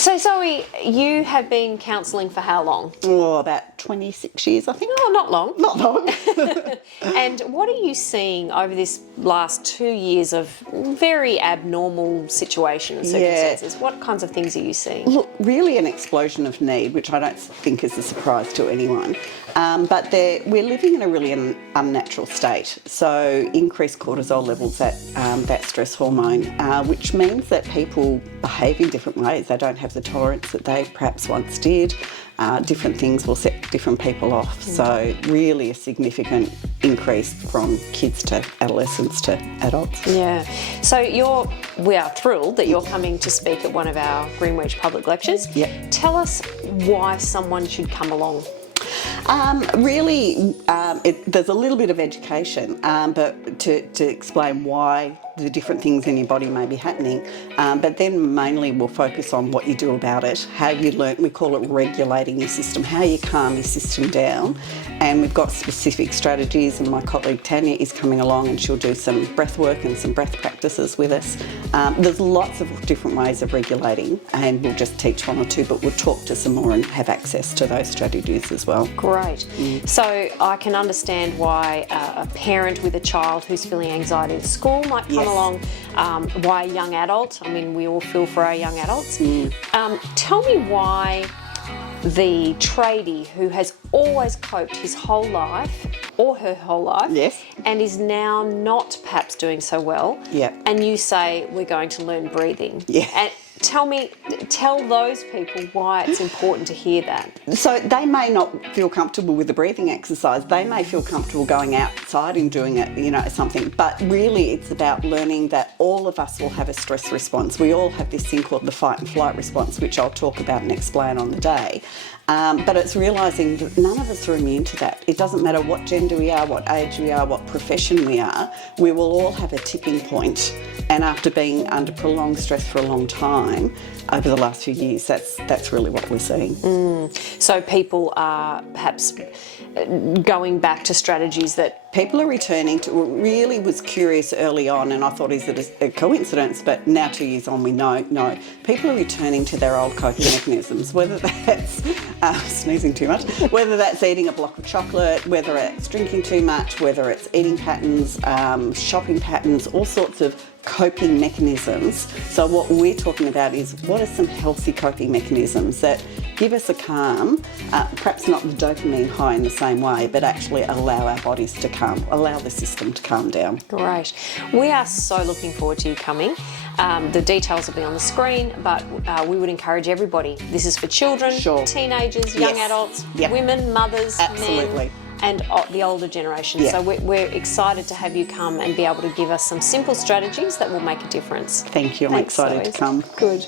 So Zoe, you have been counselling for how long? Oh, about 26 years, I think. Oh, not long. Not long. And what are you seeing over this last 2 years of very abnormal situation and circumstances? Yeah. What kinds of things are you seeing? Look, really an explosion of need, which I don't think is a surprise to anyone. But we're living in a really unnatural state. So increased cortisol levels, that stress hormone, which means that people behave in different ways. They don't have the tolerance that they perhaps once did. Different things will set different people off. So really a significant increase from kids to adolescents to adults. Yeah. So we are thrilled that you're coming to speak at one of our Wedge Public Lectures. Yep. Tell us why someone should come along. There's a little bit of education, but to explain why the different things in your body may be happening, but then mainly we'll focus on what you do about it, how you learn, we call it regulating your system, how you calm your system down, and we've got specific strategies, and my colleague Tanya is coming along and she'll do some breath work and some breath practices with us. There's lots of different ways of regulating, and we'll just teach one or two, but we'll talk to some more and have access to those strategies as well. Great. So I can understand why a parent with a child who's feeling anxiety at school might come along, why a young adult, I mean we all feel for our young adults. Tell me why the tradie who has always coped his whole life or her whole life and is now not perhaps doing so well, and you say we're going to learn breathing. And tell those people why it's important to hear that. So they may not feel comfortable with the breathing exercise. They may feel comfortable going outside and doing it, something. But really it's about learning that all of us will have a stress response. We all have this thing called the fight and flight response, which I'll talk about and explain on the day. But it's realising that none of us are immune to that. It doesn't matter what gender we are, what age we are, what profession we are, we will all have a tipping point. And after being under prolonged stress for a long time, over the last few years, that's really what we're seeing. So people are perhaps going back to strategies that... People are returning to, really was curious early on, and I thought, is it a coincidence? But now 2 years on, we know, no. People are returning to their old coping mechanisms, whether that's sneezing too much, whether that's eating a block of chocolate, whether it's drinking too much, whether it's eating patterns, shopping patterns, all sorts of coping mechanisms. So what we're talking about is what are some healthy coping mechanisms that give us a calm, perhaps not the dopamine high in the same way, but actually allow our bodies to calm, allow the system to calm down. Great. We are so looking forward to you coming. The details will be on the screen, but we would encourage everybody. This is for children, teenagers, young adults, women, mothers, men, and the older generation. So we're excited to have you come and be able to give us some simple strategies that will make a difference. Thank you. I'm excited to come. Good.